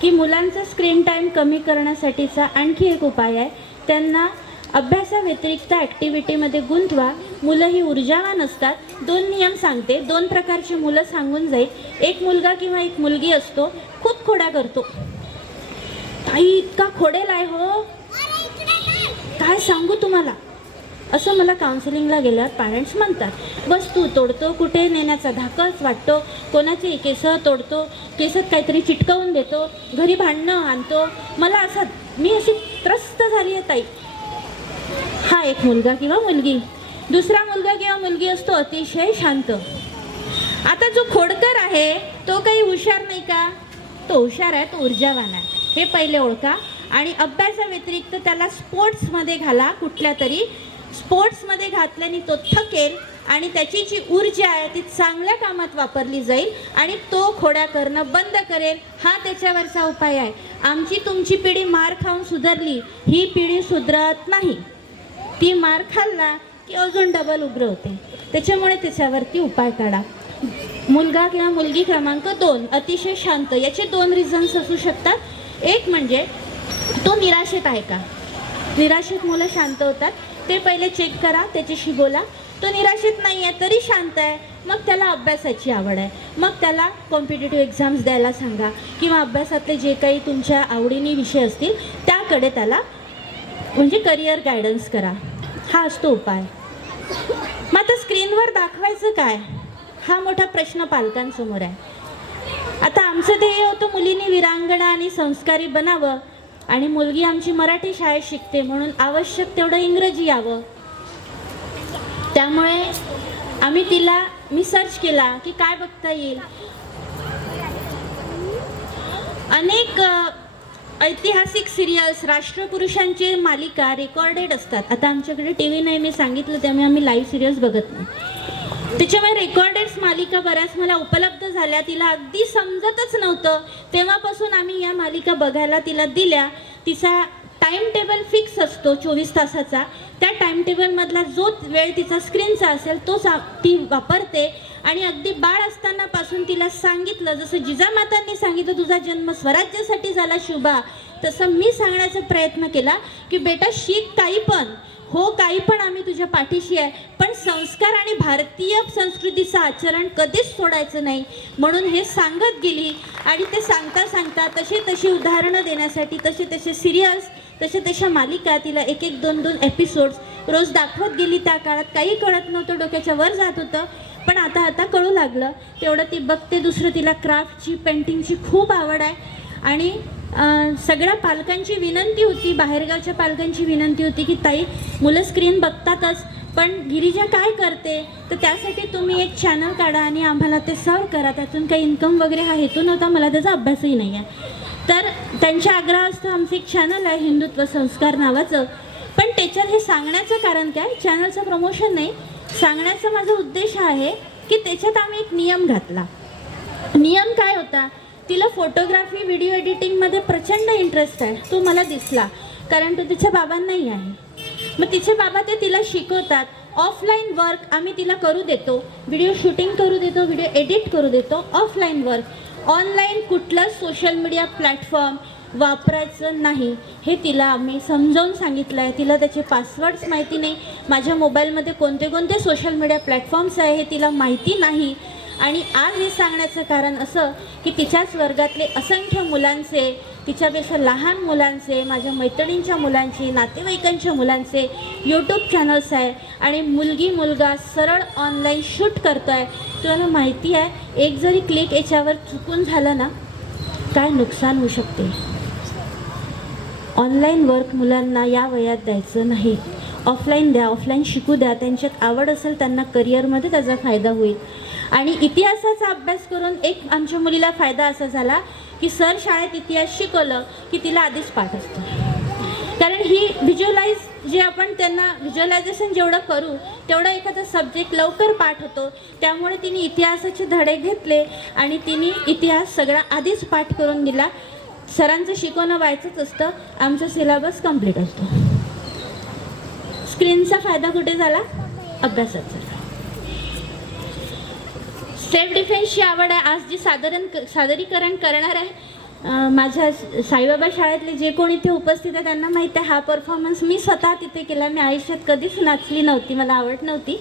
की मुलांचा स्क्रीन टाईम कमी करण्यासाठीचा आणखी एक उपाय आहे. त्यांना अभ्यासाव्यतिरिक्त ॲक्टिव्हिटीमध्ये गुंतवा. मुलं ही ऊर्जावान असतात. 2 नियम सांगते. 2 प्रकारची मुलं सांगून जाईल. एक मुलगा किंवा एक मुलगी असतो, खूप खोड्या करतो. ताई इतका खोडेल आहे हो, काय सांगू तुम्हाला, असं मला काउन्सिलिंगला गेल्यावर पॅरेंट्स म्हणतात. वस्तू तोडतो, कुठे नेण्याचा धाकच वाटतो, कोणाचे केस तोडतो, केसात काहीतरी चिटकवून देतो, घरी भांडणं आणतो. मी अशी त्रस्त झाली आहे ताई. हा एक मुलगा किंवा मुलगी. दुसरा मुलगा किंवा मुलगी असतो अतिशय शांत. आता जो खोडकर आहे तो काही हुशार नाही का, तो हुशार आहे, तो ऊर्जावान आहे. हे पहिले ओळखा. आणि अभ्यासाव्यतिरिक्त त्याला स्पोर्ट्समध्ये घाला. कुठल्या तरी स्पोर्ट्समध्ये घातल्याने तो थकेल आणि त्याची जी ऊर्जा आहे ती चांगल्या कामात वापरली जाईल आणि तो खोड्या करणं बंद करेल. हा त्याच्यावरचा उपाय आहे. आमची तुमची पिढी मार खाऊन सुधारली, ही पिढी सुधरत नाही. ती मार खाल्ला की अजून डबल उग्र होते. त्याच्यामुळे त्याच्यावरती उपाय काढा. मुलगा किंवा मुलगी क्रमांक 2 अतिशय शांत. याचे 2 रिझन्स असू शकतात. एक म्हणजे तो निराशेत आहे का. निराशेत मुलं शांत होतात. ते पहिले चेक करा, त्याच्याशी बोला. तो निराशेत नाही आहे तरी शांत आहे, मग त्याला अभ्यासाची आवड आहे, मग त्याला कॉम्पिटिटिव्ह एक्झाम्स द्यायला सांगा किंवा अभ्यासातले जे काही तुमच्या आवडीने विषय असतील त्याकडे त्याला म्हणजे करिअर गायडन्स करा. हा असतो उपाय. मग आता स्क्रीनवर दाखवायचं काय, हा मोठा प्रश्न पालकांसमोर आहे. आता आमचं ध्येय होतं मुलींनी विरांगणा आणि संस्कारी बनावं आणि मुलगी आमची मराठी शाळेत शिकते म्हणून आवश्यक तेवढं इंग्रजी यावं. त्यामुळे मी सर्च केला की काय बघता येईल. अनेक ऐतिहासिक सिरियल्स, राष्ट्रपुरुषांची मालिका रेकॉर्डेड असतात. आता आमच्याकडे TV नाही, मी सांगितलं, त्यामुळे आम्ही लाईव्ह सिरियल्स बघत नाही. त्याच्यामुळे रेकॉर्डेड मालिका बऱ्याच मला उपलब्ध झाल्या. तिला अगदी समजतच नव्हतं. तेव्हापासून आम्ही या मालिका बघायला तिला दिल्या. तिचा टाईम टेबल फिक्स असतो 24 तासाचा. त्या टाईम टेबलमधला जो वेळ तिचा स्क्रीनचा असेल तो ती वापरते. आणि अगदी बाळ असतानापासून तिला सांगितलं, जसं जिजामातांनी सांगितलं तुझा जन्म स्वराज्यासाठी झाला शुभा, तसं मी सांगण्याचा प्रयत्न केला की बेटा शिक काही हो काही पण आम्ही तुझ्या पाठीशी आहे, पण संस्कार आणि भारतीय संस्कृतीचं आचरण कधीच सोडायचं नाही म्हणून हे सांगत गेली. आणि ते सांगता सांगता तशी उदाहरणं देण्यासाठी तसे सिरियल्स तशा मालिका तिला 1-1, 2-2 एपिसोड्स रोज दाखवत गेली. त्या काळात काही कळत नव्हतं, डोक्याच्या वर जात होतं, पण आता कळू लागलं. तेवढं ती बघते. दुसरं, तिला क्राफ्टची पेंटिंगची खूप आवड आहे. आणि सगळ्या पालकांची विनंती होती, बाहेरगावच्या पालकांची विनंती होती की ताई मुलं स्क्रीन बघतातच, पण गिरिजा काय करते, तर त्यासाठी तुम्ही एक चॅनल काढा आणि आम्हाला ते सर्व करा. त्यातून काही इन्कम वगैरे हा हेतू नव्हता, मला त्याचा अभ्यासही नाही आहे. तर त्यांच्या आग्रहास्तव आमचं एक चॅनल आहे हिंदुत्व संस्कार नावाचं. पण त्याच्यात हे सांगण्याचं कारण काय, चॅनलचं प्रमोशन नाही, सांगण्याचा माझा उद्देश आहे की त्याच्यात आम्ही एक नियम घातला. नियम काय होता, तिला फोटोग्राफी व्हिडिओ एडिटिंगमध्ये प्रचंड इंटरेस्ट आहे, तो मला दिसला, कारण तो तिच्या बाबांनाही आहे. मग तिचे बाबा ते तिला शिकवतात. ऑफलाईन वर्क आम्ही तिला करू देतो, व्हिडिओ शूटिंग करू देतो, व्हिडिओ एडिट करू देतो. ऑफलाईन वर्क, ऑनलाईन कुठलंच सोशल मीडिया प्लॅटफॉर्म वापरायचं नाही हे तिला आम्ही समजावून सांगितलं आहे. तिला त्याचे पासवर्ड्स माहिती नाही, माझ्या मोबाईलमध्ये कोणते सोशल मीडिया प्लॅटफॉर्म्स आहे हे तिला माहिती नाही. आणि आज हे सांगण्याचं कारण असं की तिच्याच वर्गातले असंख्य मुलांचे, तिच्यापेक्षा लहान मुलांचे, माझ्या मैत्रिणींच्या मुलांची, नातेवाईकांच्या मुलांचे यूट्यूब चॅनल्स आहे. आणि मुलगा सरळ ऑनलाईन शूट करतो आहे. तुम्हाला माहिती आहे, एक जरी क्लिक याच्यावर चुकून झालं ना, काय नुकसान होऊ शकते. ऑनलाईन वर्क मुलांना या वयात द्यायचं नाही, ऑफलाईन द्या, ऑफलाईन शिकू द्या. त्यांच्यात आवड असेल त्यांना करिअरमध्ये त्याचा फायदा होईल. आणि इतिहासाचा अभ्यास करून एक आमच्या मुलीला फायदा असा झाला की सर शाळेत इतिहास शिकवलं की तिला आधीच पाठ असतो, कारण ही जे आपण त्यांना व्हिज्युअलायझेशन जेवढं करू तेवढं एखादा सब्जेक्ट लवकर पाठ होतो. त्यामुळे तिने इतिहासाचे धडे घेतले आणि तिने इतिहास सगळा आधीच पाठ करून दिला. सरांचं शिकवणं व्हायचंच असतं, आमचा सिलेबस कंप्लीट असतो. स्क्रीनचा फायदा कुठे झाला, अभ्यासाचा. सेल्फ डिफेन्सची आवड आहे. आज जी सादरीकरण करणार आहे, माझ्या साईबाबा शाळेतले जे कोणी इथे उपस्थित आहे त्यांना माहीत आहे, हा परफॉर्मन्स मी स्वतः तिथे केला. मी आयुष्यात कधीच नाचली नव्हती, मला आवड नव्हती,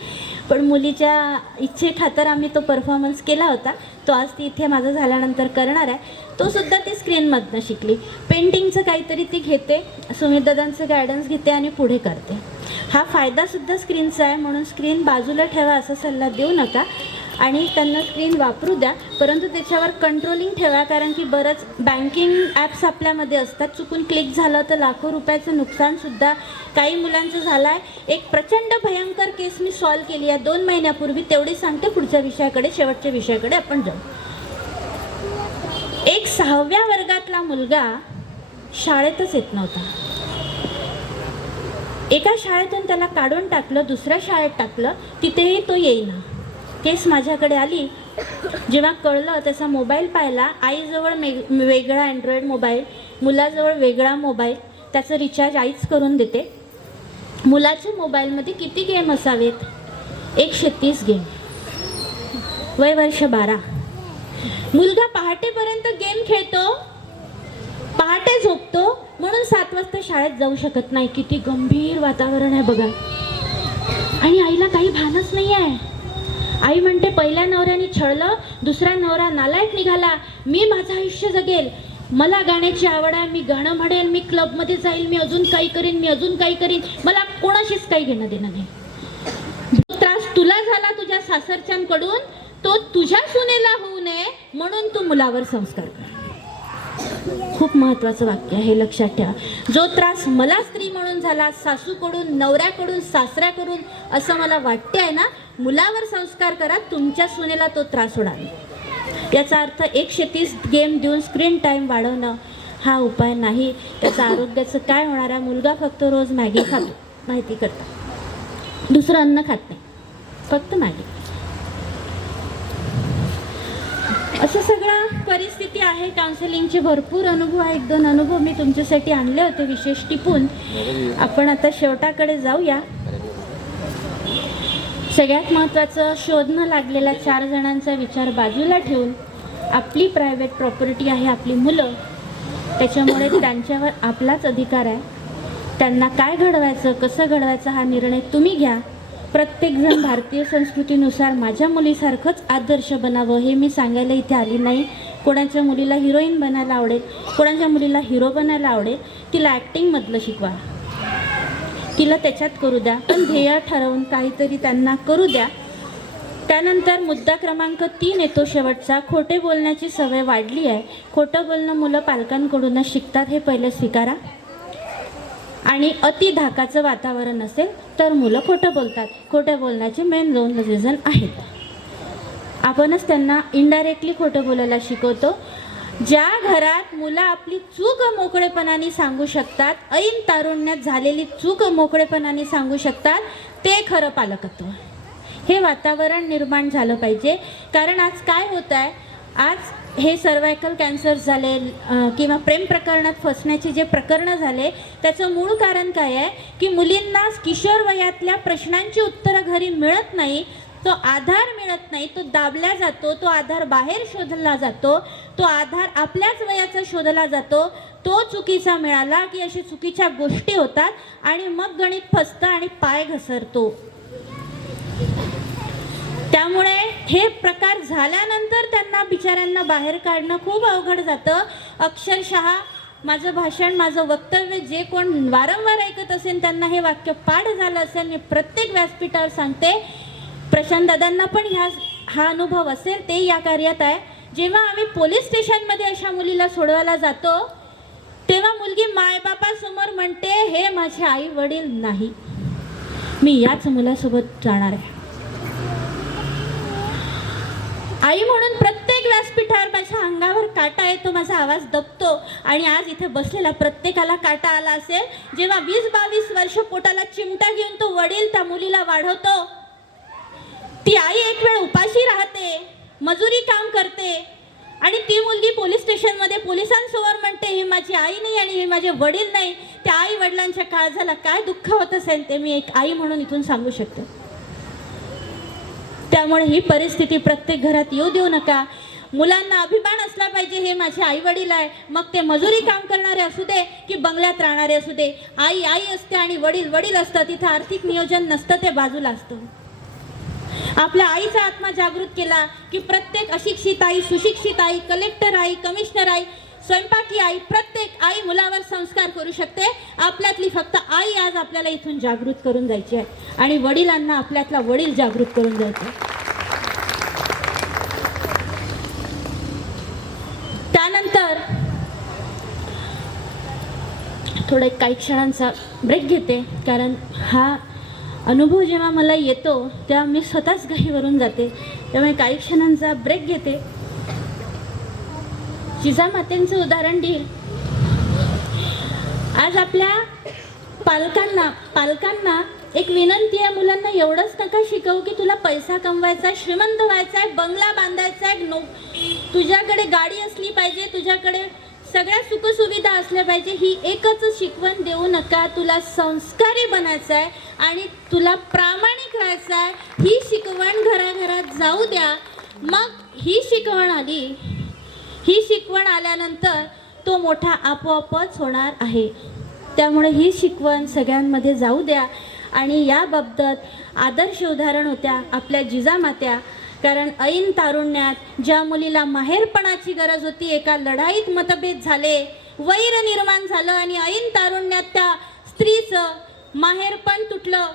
पण मुलीच्या इच्छेखातर आम्ही तो परफॉर्मन्स केला होता. तो आज ती इथे माझं झाल्यानंतर करणार आहे. तो सुद्धा ती स्क्रीनमधनं शिकली. पेंटिंगचं काहीतरी ती घेते, सुमितदादांचं गायडन्स घेते आणि पुढे करते. हा फायदासुद्धा स्क्रीनचा आहे, म्हणून स्क्रीन बाजूला ठेवा असा सल्ला देऊ नका आणि त्यांना स्क्रीन वापरू द्या, परंतु त्याच्यावर कंट्रोलिंग ठेवा. कारण की बरंच बँकिंग ॲप्स आपल्यामध्ये असतात, चुकून क्लिक झालं तर लाखो रुपयाचं नुकसानसुद्धा काही मुलांचं झालं आहे. एक प्रचंड भयंकर केस मी सॉल्व केली आहे 2 महिन्यापूर्वी. तेवढी सांगते, पुढच्या विषयाकडे, शेवटच्या विषयाकडे आपण जाऊ. एक 6व्या वर्गातला मुलगा शाळेतच येत नव्हता. एका शाळेतून त्याला काढून टाकलं, दुसऱ्या शाळेत टाकलं, तिथेही तो येईना. केस माझ्याकडे आली. जेव्हा कळलं, त्याचा मोबाईल पाहिला. आईजवळ वेगळा अँड्रॉईड मोबाईल, मुलाजवळ वेगळा मोबाईल. त्याचं रिचार्ज आईच करून देते. मुलाच्या मोबाईलमध्ये किती गेम असावेत, 130 गेम. वय वर्ष 12. मुलगा पहाटेपर्यंत गेम खेळतो, पहाटे झोपतो, म्हणून 7 वाजता शाळेत जाऊ शकत नाही. किती गंभीर वातावरण आहे बघा. आणि आईला काही भानच नाही आहे. आई म्हणते, पहिल्या नवऱ्याने छळलं, दुसरा नवरा नालायक निघाला, मी माझं आयुष्य जगेल, मला गाण्याची आवड आहे, मी गाणं म्हणेन, मी क्लबमध्ये जाईल, मी अजून काही करीन, मला कोणाशीच काही घेणं देणं नाही. जो त्रास तुला झाला तुझ्या सासरच्यांकडून, तो तुझ्या सुनेला होऊ नये म्हणून तू मुलावर संस्कार कर. खूप महत्त्वाचं वाक्य आहे, हे लक्षात ठेवा. जो त्रास मला स्त्री म्हणून झाला, सासूकडून, नवऱ्याकडून, सासऱ्याकडून, असं मला वाटते आहे ना, मुलावर संस्कार करा, तुमच्या सुनेला तो त्रास होणार. याचा अर्थ 130 गेम देऊन स्क्रीन टाईम वाढवणं हा उपाय नाही. त्याचा आरोग्याचं काय होणार आहे. मुलगा फक्त रोज मॅगी खातो, माहिती करता, दुसरं अन्न खात नाही, फक्त मॅगी. असं सगळं परिस्थिती आहे. काउन्सिलिंगचे भरपूर अनुभव आहे. 1-2 अनुभव मी तुमच्यासाठी आणले होते विशेष टिपून. आपण आता शेवटाकडे जाऊया. सगळ्यात महत्त्वाचं, शोधणं लागलेला 4 जणांचा विचार बाजूला ठेवून, आपली प्रायव्हेट प्रॉपर्टी आहे आपली मुलं, त्याच्यामुळे त्यांच्यावर आपलाच अधिकार आहे. त्यांना काय घडवायचं, कसं घडवायचं हा निर्णय तुम्ही घ्या. प्रत्येकजण भारतीय संस्कृतीनुसार माझ्या मुलीसारखंच आदर्श बनावं हे मी सांगायला इथे आली नाही. कोणाच्या मुलीला हिरोईन बनायला आवडेल, कोणाच्या मुलीला हिरो बनायला आवडेल, तिला ॲक्टिंगमधलं शिकवा, तिला त्याच्यात करू द्या, पण ध्येय ठरवून काहीतरी त्यांना करू द्या. त्यानंतर मुद्दा क्रमांक 3 येतो शेवटचा. खोटे बोलण्याची सवय वाढली आहे. खोटं बोलणं मुलं पालकांकडूनच शिकतात हे पहिलं स्वीकारा. आणि अति धाकाचं वातावरण असेल तर मुलं खोटं बोलतात. खोटं बोलण्याचे मेन 2 रिझन आहेत. आपणच त्यांना इनडायरेक्टली खोटं बोलायला शिकवतो. ज्या घरात मुलं आपली चूक मोकळेपणाने सांगू शकतात, ऐन तारुण्यात झालेली चूक मोकळेपणाने सांगू शकतात, ते खरं पालकत्व. हे वातावरण निर्माण झालं पाहिजे. कारण आज काय होत आहे, आज हे सर्वायकल कॅन्सर झाले किंवा प्रेम प्रकरणात फसण्याचे जे प्रकरणं झाले, त्याचं मूळ कारण काय आहे की मुलींना किशोर वयातल्या प्रश्नांची उत्तरं घरी मिळत नाही, तो आधार मिळत नाही, तो दाबला जातो, तो आधार बाहेर शोधला जातो, तो आधार आपल्याच वयाचा शोधला जातो. तो चुकीचा मिळाला की अशी चुकीच्या गोष्टी होतात आणि मग गणित फसतं आणि पाय घसरतो. त्यामुळे हे प्रकार झाल्यानंतर त्यांना बिचाऱ्यांना बाहेर काढणं खूप अवघड जातं. अक्षरशः माझं भाषण, माझं वक्तव्य जे कोण वारंवार ऐकत असेल त्यांना हे वाक्य पाठ झालं असेल. मी प्रत्येक व्यासपीठावर सांगते, प्रशांत दादांना पण हा अनुभव असेल, ते या कार्यात आहे. जेव्हा आम्ही पोलीस स्टेशनमध्ये अशा मुलीला सोडवायला जातो तेव्हा मुलगी मायबापासमोर म्हणते, हे माझे आई वडील नाही, मी याच मुलासोबत जाणार आहे. आई म्हणून प्रत्येक व्यासपीठावर माझ्या अंगावर काटा येतो, माझा आवाज दबतो. आणि आज इथे बसलेला प्रत्येकाला काटा आला असेल. जेव्हा 20-22 वर्ष पोटाला चिमटा घेऊन तो वडील त्या मुलीला वाढवतो, ती आई एक वेळ उपाशी राहते, मजुरी काम करते आणि ती मुलगी पोलीस स्टेशनमध्ये पोलिसांसमोर म्हणते, ही माझी आई नाही आणि हे माझे वडील नाही. त्या आई वडिलांच्या काळजाला काय दुःख होत असेल ते मी एक आई म्हणून इथून सांगू शकते. त्यामुळे ही परिस्थिती प्रत्येक घरात येऊ देऊ नका. मुलांना अभिमान असला पाहिजे, हे माझे आई वडील आहे, मग ते मजुरी काम करणारे असू दे की बंगल्यात राहणारे असू दे. आई आई असते आणि वडील वडील असतं. तिथं आर्थिक नियोजन नसतं, ते बाजूला असतं. आपल्या आईचा आत्मा जागृत केला की प्रत्येक अशिक्षित आई, सुशिक्षित आई, कलेक्टर आई, कमिशनर आई, स्वयंपाकी आई, प्रत्येक आई मुलावर संस्कार करू शकते. आपल्यातली फक्त आई आज आपल्याला इथून जागृत करून जायची आहे आणि वडिलांना आपल्यातला वडील जागृत करून जायचं. त्यानंतर थोडा काही क्षणांचा ब्रेक घेते, कारण हा अनुभव जेव्हा मला येतो तेव्हा मी स्वतःच घाईवरून जाते. त्यामुळे काही क्षणांचा ब्रेक घेते. जिजामातेंचं उदाहरण देईल. आज आपल्या पालकांना एक विनंती आहे, मुलांना एवढंच नका शिकवू की तुला पैसा कमवायचा आहे, श्रीमंत व्हायचा आहे, बंगला बांधायचा आहे, तुझ्याकडे गाडी असली पाहिजे, तुझ्याकडे सगळ्या सुखसुविधा असल्या पाहिजे. ही एकच शिकवण देऊ नका. तुला संस्कारी बनायचं आहे आणि तुला प्रामाणिक राहायचं आहे. ही शिकवण घराघरात जाऊ द्या. मग ही शिकवण आल्यानंतर तो मोठा आपोआपच होणार आहे. त्यामुळे ही शिकवण सगळ्यांमध्ये जाऊ द्या. आणि याबाबत आदर्श उदाहरण होत्या आपल्या जिजामात्या. कारण ऐन तारुण्यात ज्या मुलीला माहेरपणाची गरज होती, एका लढाईत मतभेद झाले, वैर निर्माण झालं आणि ऐन तारुण्यात त्या स्त्रीचं माहेरपण तुटलं.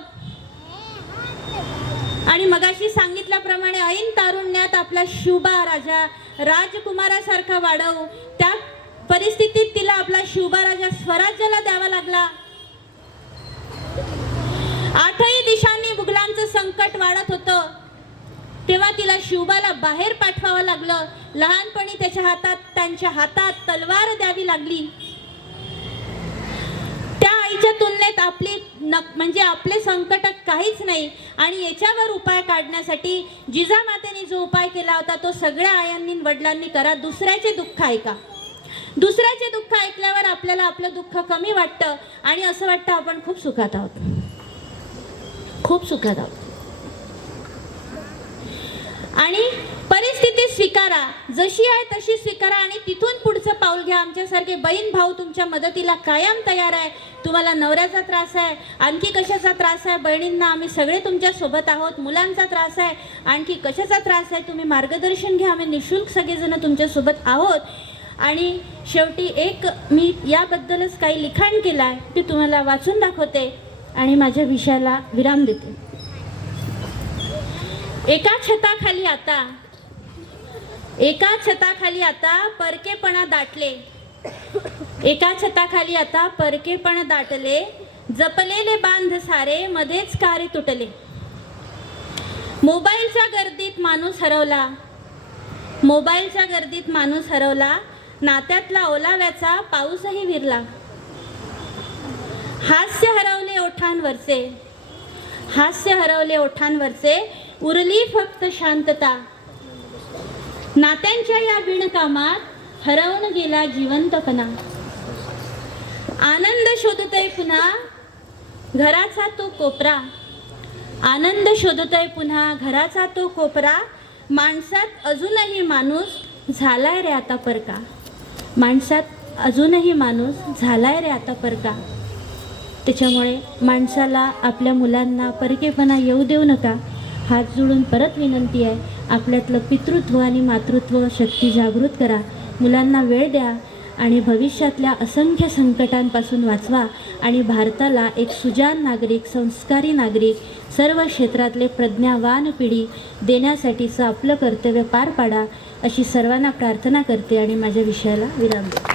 आणि मगाशी सांगितल्याप्रमाणे ऐन तारुण्यात आपला शिवबा राजा राजकुमारासारखा वाढवू, त्या परिस्थितीत तिला आपला शिवबा राजा स्वराज्याला द्यावा लागला. 8ही दिशांनी मुघलांचं संकट वाढत होतं, तेव्हा तिला शिवबाला बाहेर पाठवावं लागलं. लहानपणी त्यांच्या हातात तलवार द्यावी लागली. त्या आईच्या तुलनेत आपले संकट काहीच नाही. आणि याच्यावर उपाय काढण्यासाठी जिजामातेने जो उपाय केला होता तो सगळ्या आयांनी वडिलांनी करा. दुसऱ्याचे दुःख ऐका. दुसऱ्याचे दुःख ऐकल्यावर आपल्याला आपलं दुःख कमी वाटतं आणि असं वाटतं आपण खूप सुखात आहोत, खूप सुखात आहोत. आणि परिस्थिती स्वीकारा, जशी आहे तशी स्वीकारा आणि तिथून पुढचं पाऊल घ्या. आमच्यासारखे बहीण भाऊ तुमच्या मदतीला कायम तयार आहे. तुम्हाला नवऱ्याचा त्रास आहे, आणखी कशाचा त्रास आहे, बहिणींना आम्ही सगळे तुमच्या सोबत आहोत. मुलांचा त्रास आहे, आणखी कशाचा त्रास आहे, तुम्ही मार्गदर्शन घ्या. आम्ही निःशुल्क सगळेजण तुमच्यासोबत आहोत. आणि शेवटी एक मी याबद्दलच काही लिखाण केलं आहे ते तुम्हाला वाचून दाखवते आणि माझ्या विषयाला विराम देते. एका छताखाली आता परकेपणा दाटले, एका छताखाली आता परकेपणा दाटले, जपलेले बांध सारे मध्येच कारे तुटले. मोबाईलच्या गर्दीत माणूस हरवला, नात्यातला ओलाव्याचा पाऊसही विरला. हास्य हरवले ओठांवरचे, उरली फक्त शांतता. नात्यांच्या या बिनकामात हरवून गेला जिवंतपणा. आनंद शोधतोय पुन्हा घराचा तो कोपरा. माणसात अजूनही माणूस झालाय रे आता परका. त्याच्यामुळे माणसाला, आपल्या मुलांना परकेपणा येऊ देऊ नका. हात जोडून परत विनंती आहे, आपल्यातलं पितृत्व आणि मातृत्व शक्ती जागृत करा. मुलांना वेळ द्या आणि भविष्यातल्या असंख्य संकटांपासून वाचवा आणि भारताला एक सुजाण नागरिक, संस्कारी नागरिक, सर्व क्षेत्रातले प्रज्ञावान पिढी देण्यासाठीचं आपलं कर्तव्य पार पाडा, अशी सर्वांना प्रार्थना करते आणि माझ्या विषयाला विराम देते.